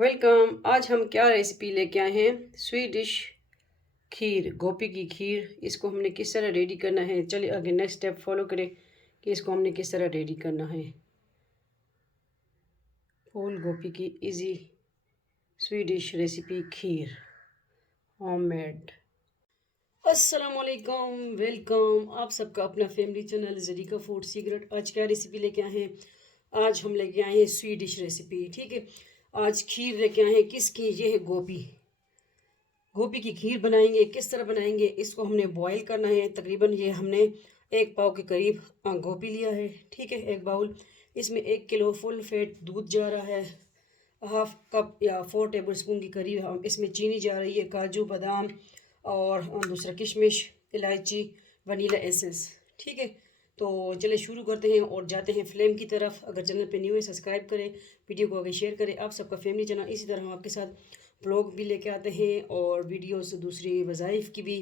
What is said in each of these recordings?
Welcome. आज हम क्या रेसिपी लेके आए हैं? स्वीट डिश खीर, गोभी की खीर। इसको हमने किस तरह रेडी करना है, चलिए आगे नेक्स्ट स्टेप फॉलो करें कि इसको हमने किस तरह रेडी करना है। फूल गोभी की इजी स्वीट डिश रेसिपी खीर, होममेड। अस्सलाम वालेकुम, वेलकम आप सबका अपना family channel Zarika food secret. आज क्या रेसिपी लेके आए हैं? आज हम लेके आए हैं स्वीट डिश रेसिपी। ठीक है, आज खीर लेके आए हैं। किसकी? ये है गोभी। गोभी की खीर बनाएंगे। किस तरह बनाएंगे? इसको हमने बॉईल करना है। तकरीबन ये हमने 1 पाव के करीब गोभी लिया है। ठीक है, 1 बाउल। इसमें 1 किलो फुल फैट दूध जा रहा है। हाफ कप या 4 टेबल स्पून के करीब हम इसमें चीनी जा रही है, काजू बादाम और दूसरा किशमिश, इलायची, वनीला एसेंस। ठीक है, तो चले शुरू करते हैं और जाते हैं फ्लेम की तरफ। अगर चैनल पे न्यू है सब्सक्राइब करें, वीडियो को आगे शेयर करें। आप सबका फैमिली चैनल। इसी तरह हम आपके साथ ब्लॉग भी लेके आते हैं और वीडियोस दूसरी वज़ाइफ की भी,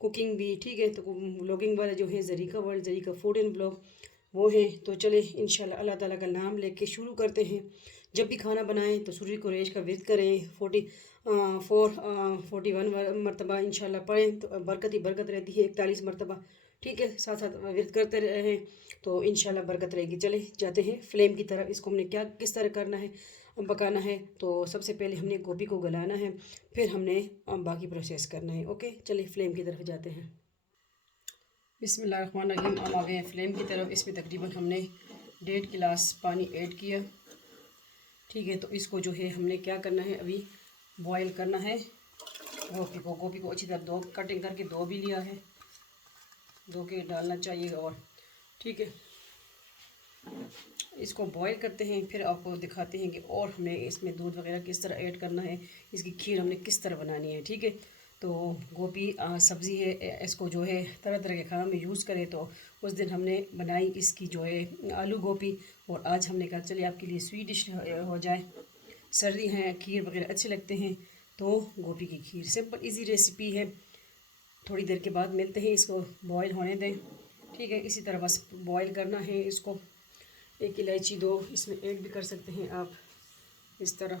कुकिंग भी। ठीक है, तो ब्लॉगिंग वाले जो है Zarika world, Zarika food and blog, वो हैं। तो चले इंशाल्लाह अल्लाह ताला का नाम लेके शुरू करते हैं। जब भी खाना बनाएं तो सूर्य कुरैश का विरद करें। 41 मरतबा इंशाल्लाह पढ़ें तो बरकत ही बरकत रहती है। 41 मरतबा। ठीक है, साथ साथ विरद करते रहें तो इंशाल्लाह बरकत रहेगी। चले जाते हैं फ्लेम की तरफ। इसको हमने क्या किस तरह करना है, पकाना है। तो सबसे पहले हमने गोभी को गलाना है, फिर हमने बाकी प्रोसेस करना है। ओके, चलिए फ्लेम की तरफ जाते हैं। बिस्मिल्लाहिर्रहमानिर्रहीम। हम आ गए हैं फ्लेम की तरफ। इसमें तकरीबन हमने 1.5 गिलास पानी ऐड किया। ठीक है, तो इसको जो है हमने क्या करना है, अभी बॉईल करना है गोभी को अच्छी तरह दो कटिंग करके दो भी लिया है, धो के डालना चाहिए। और ठीक है, इसको बॉईल करते हैं, फिर आपको दिखाते हैं कि और हमें इसमें दूध वगैरह किस तरह ऐड करना है, इसकी खीर हमने किस तरह बनानी है। ठीक है, तो गोभी सब्ज़ी है, इसको जो है तरह तरह के खानों में यूज़ करें। तो उस दिन हमने बनाई इसकी जो है आलू गोभी, और आज हमने कहा चलिए आपके लिए स्वीट डिश हो जाए। सर्दी हैं, खीर वगैरह अच्छे लगते हैं, तो गोभी की खीर सिंपल इजी रेसिपी है। थोड़ी देर के बाद मिलते हैं, इसको बॉईल होने दें। ठीक है, इसी तरह बस बॉईल करना है इसको। एक इलायची दो इसमें ऐड भी कर सकते हैं आप, इस तरह।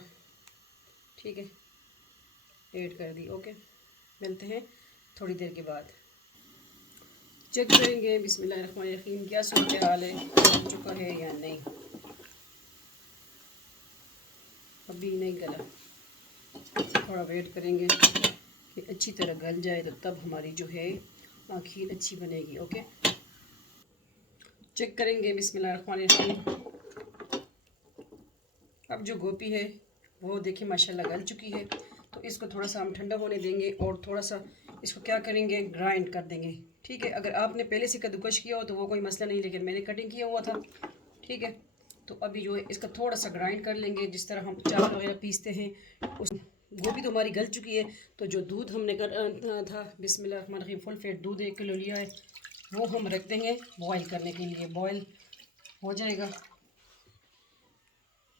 ठीक है, ऐड कर दी। ओके, मिलते हैं थोड़ी देर के बाद। चेक करेंगे बिस्मिल्लाहिर्रहमानिर्रहीम क्या सूरत हाल है, बन चुका है या नहीं। अभी नहीं गला, थोड़ा वेट करेंगे कि अच्छी तरह गल जाए, तो तब हमारी जो है खीर अच्छी बनेगी। ओके, चेक करेंगे बिस्मिल्लाहिर्रहमानिर्रहीम। अब जो गोभी है वो देखिए माशाल्लाह गल चुकी है। तो इसको थोड़ा सा हम ठंडा होने देंगे और थोड़ा सा इसको क्या करेंगे, ग्राइंड कर देंगे। ठीक है, अगर आपने पहले से कद्दूकश किया हो तो वो कोई मसला नहीं, लेकिन मैंने कटिंग किया हुआ था। ठीक है, तो अभी जो है इसका थोड़ा सा ग्राइंड कर लेंगे, जिस तरह हम चावल वगैरह पीसते हैं। उस गोभी तो हमारी गल चुकी है, तो जो दूध हमने कर था बिस्मिल्लाहिर्रहमानिर्रहीम फुल फैट दूध 1 किलो लिया है, वो हम रख देंगे बॉयल करने के लिए। बॉयल हो जाएगा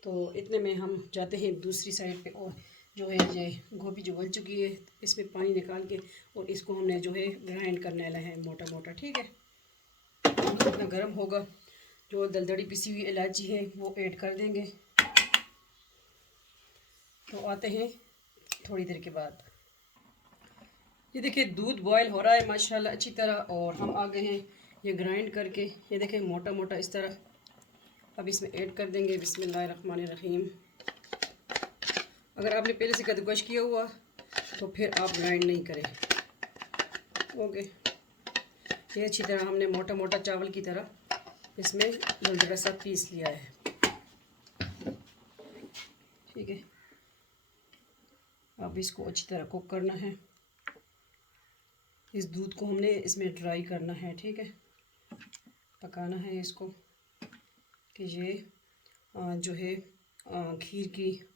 तो इतने में हम जाते हैं दूसरी साइड पे। और जो है ये गोभी जो गल चुकी है, इसमें पानी निकाल के और इसको हमने जो है ग्राइंड करने वाला है मोटा मोटा। ठीक है, इतना गर्म होगा, जो दलदड़ी पिसी हुई इलायची है वो ऐड कर देंगे। तो आते हैं थोड़ी देर के बाद। ये देखिए दूध बॉयल हो रहा है माशाल्लाह अच्छी तरह, और हम आ गए हैं ये ग्राइंड करके। ये देखें मोटा मोटा इस तरह। अब इसमें ऐड कर देंगे बिस्मिल्लाहिर्रहमानिर्रहीम। अगर आपने पहले से कद्दूकश किया हुआ तो फिर आप ग्राइंड नहीं करें। ओके, ये अच्छी तरह हमने मोटा मोटा चावल की तरह इसमें दरदरा सा पीस लिया है। ठीक है, अब इसको अच्छी तरह कुक करना है। इस दूध को हमने इसमें ड्राई करना है। ठीक है, पकाना है इसको कि ये जो है खीर की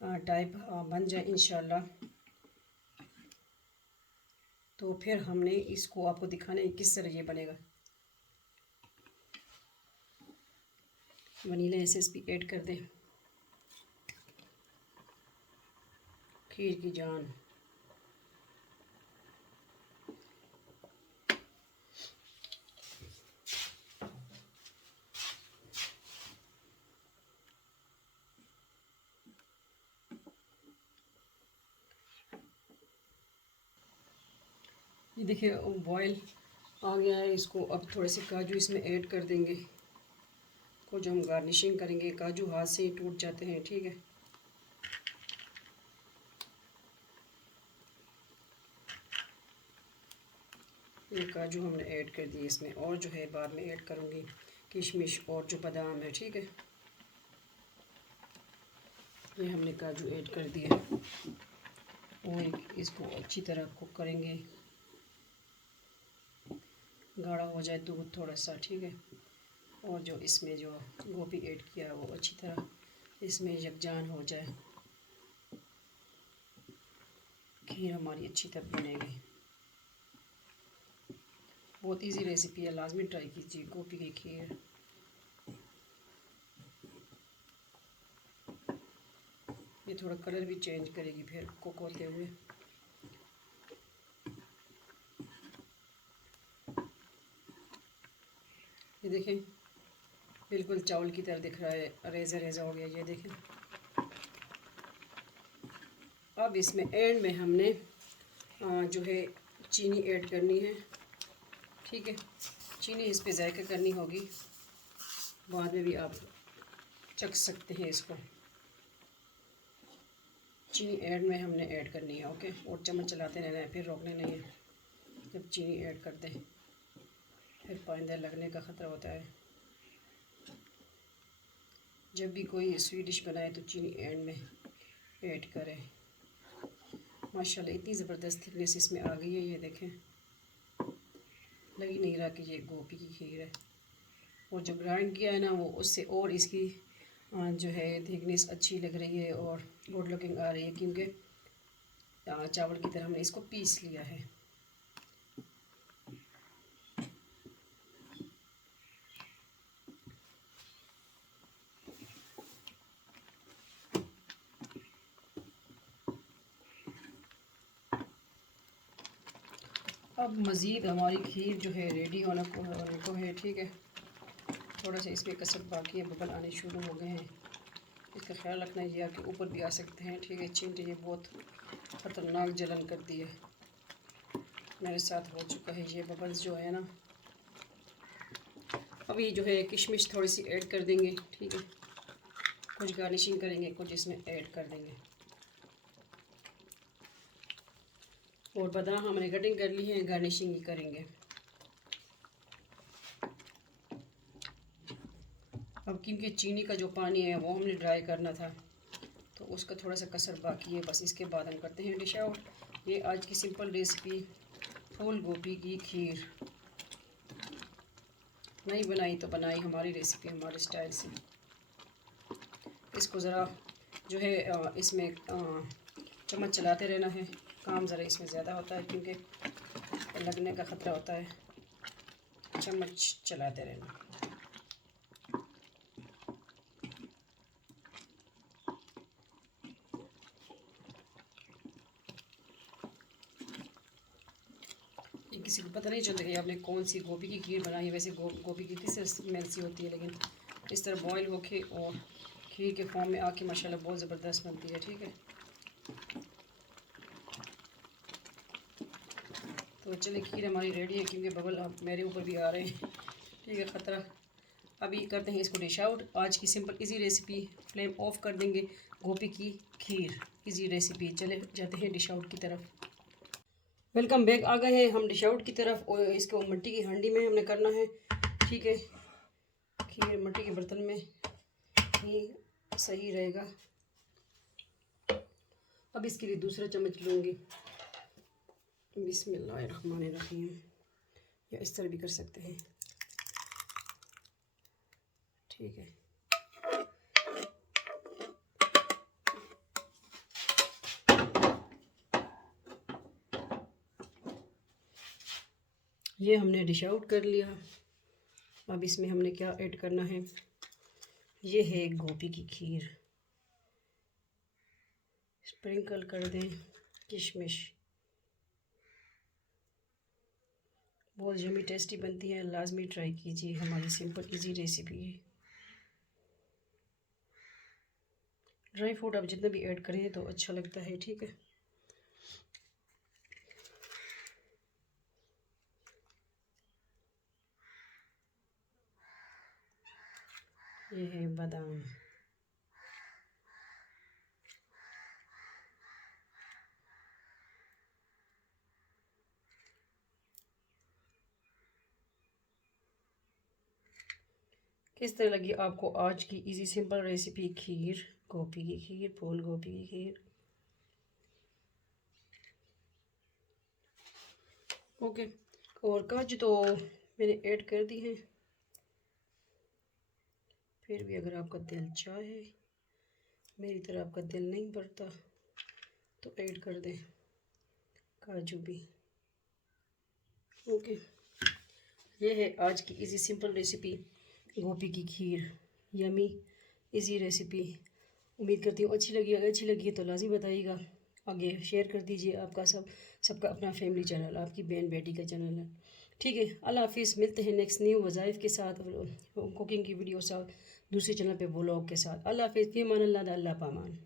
टाइप बन जाए इंशाल्लाह। तो फिर हमने इसको आपको दिखाना है किस तरह ये बनेगा। वनीला एसेंस भी ऐड कर दें, खीर की जान। ये देखिए बॉयल आ गया है। इसको अब थोड़े से काजू इसमें ऐड कर देंगे। को जो हम गार्निशिंग करेंगे, काजू हाथ से ही टूट जाते हैं, ठीक है। ये काजू हमने ऐड कर दिए इसमें, और जो है बाद में ऐड करूँगी किशमिश और जो बादाम है, ठीक है। ये हमने काजू ऐड कर दिया और इसको अच्छी तरह कुक करेंगे, गाढ़ा हो जाए दूध थोड़ा सा, ठीक है। और जो इसमें जो गोभी ऐड किया है वो अच्छी तरह इसमें यकजान हो जाए, खीर हमारी अच्छी तरह बनेगी। बहुत इजी रेसिपी है, लाजमी ट्राई कीजिए गोभी की खीर। ये थोड़ा कलर भी चेंज करेगी फिर कुक होते हुए। ये देखें बिल्कुल चावल की तरह दिख रहा है, रेजा रेजा हो गया, ये देखें। अब इसमें एंड में हमने जो है चीनी ऐड करनी है, ठीक है। चीनी इस पे जायका करनी होगी, बाद में भी आप चख सकते हैं इसको। चीनी ऐड में हमने ऐड करनी है, ओके। और चम्मच चलाते रहना है, फिर रोकने नहीं है। जब चीनी ऐड कर दें फिर पाइंदा लगने का ख़तरा होता है। जब भी कोई स्वीट डिश बनाए तो चीनी एंड में ऐड करें। माशाल्लाह इतनी ज़बरदस्त थिकनेस इसमें आ गई है, ये देखें। लग ही नहीं रहा कि ये गोभी की खीर है। और जो ग्राइंड किया है ना वो उससे और इसकी जो है थिकनेस अच्छी लग रही है और गुड लुकिंग आ रही है, क्योंकि चावल की तरह हमने इसको पीस लिया है। अब मज़ीद हमारी खीर जो है रेडी होने को है, ठीक है। थोड़ा सा इसमें कसर बाकी है, बबल आने शुरू हो गए हैं। इसका ख्याल रखना है कि ऊपर भी आ सकते हैं, ठीक है। चिमटे ये बहुत ख़तरनाक जलन करती है, मेरे साथ हो चुका है ये बबल्स जो है ना। अभी जो है किशमिश थोड़ी सी ऐड कर देंगे, ठीक है। कुछ गार्निशिंग करेंगे, कुछ इसमें ऐड कर देंगे। और बादाम हमने कटिंग कर ली है, गार्निशिंग ही करेंगे। अब क्योंकि चीनी का जो पानी है वो हमने ड्राई करना था, तो उसका थोड़ा सा कसर बाकी है, बस इसके बाद हम करते हैं डिश आउट। ये आज की सिंपल रेसिपी फूल गोभी की खीर। नहीं बनाई तो बनाई, हमारी रेसिपी हमारे स्टाइल से। इसको ज़रा जो है इसमें चम्मच चलाते रहना है। काम ज़रा इसमें ज़्यादा होता है क्योंकि लगने का ख़तरा होता है, चम्मच चलाते रहना। ये किसी को पता नहीं चलता कि आपने कौन सी गोभी की खीर बनाई है। वैसे गोभी की किस स्मेल सी होती है, लेकिन इस तरह बॉईल होके और खीर के फॉर्म में आके माशाल्लाह बहुत ज़बरदस्त बनती है, ठीक है। तो चले खीर हमारी रेडी है, क्योंकि बबल अब मेरे ऊपर भी आ रहे हैं, ठीक है, ख़तरा। अभी करते हैं इसको डिश आउट। आज की simple easy recipe, flame of कर देंगे, गोभी की खीर इजी रेसिपी। चले जाते हैं डिश आउट की तरफ। वेलकम बैक, आ गए हैं हम डिश आउट की तरफ। और इसको मिट्टी की हांडी में हमने करना है, ठीक है। खीर मिट्टी के बर्तन में ही सही रहेगा। अब इसके लिए दूसरा चम्मच लूँगी। बिस्मिल्लाहिर्रहमानिर्रहीम। या इस तरह भी कर सकते हैं, ठीक है। ये हमने डिश आउट कर लिया। अब इसमें हमने क्या ऐड करना है, ये है गोभी की खीर। स्प्रिंकल कर दें किशमिश, बहुत यम्मी टेस्टी बनती है, लाजमी ट्राई कीजिए। हमारी सिंपल इजी रेसिपी है। ड्राई फ्रूट आप जितना भी ऐड करें तो अच्छा लगता है, ठीक है। ये है बादाम। किस तरह लगी आपको आज की इजी सिंपल रेसिपी खीर? गोभी की खीर, फूल गोभी की खीर। ओके, और काजू तो मैंने ऐड कर दी है। फिर भी अगर आपका दिल चाहे, मेरी तरह आपका दिल नहीं भरता, तो ऐड कर दें काजू भी। ओके, ये है आज की इजी सिंपल रेसिपी गोभी की खीर। Yummy easy recipe. उम्मीद करती हूँ अच्छी लगी। अगर अच्छी लगी है तो लाज़मी बताइएगा, आगे शेयर कर दीजिए। आपका सबका अपना फैमिली चैनल, आपकी बहन बेटी का चैनल है। ठीक है, अल्लाह हाफिज़। मिलते हैं नेक्स्ट न्यू वज़ाइफ के साथ, कुकिंग की वीडियो साथ, दूसरे चैनल पे व्लॉग के साथ। अल्लाह हाफिज़। फ़ी अमान अल्लाह, अल्लाह पामान।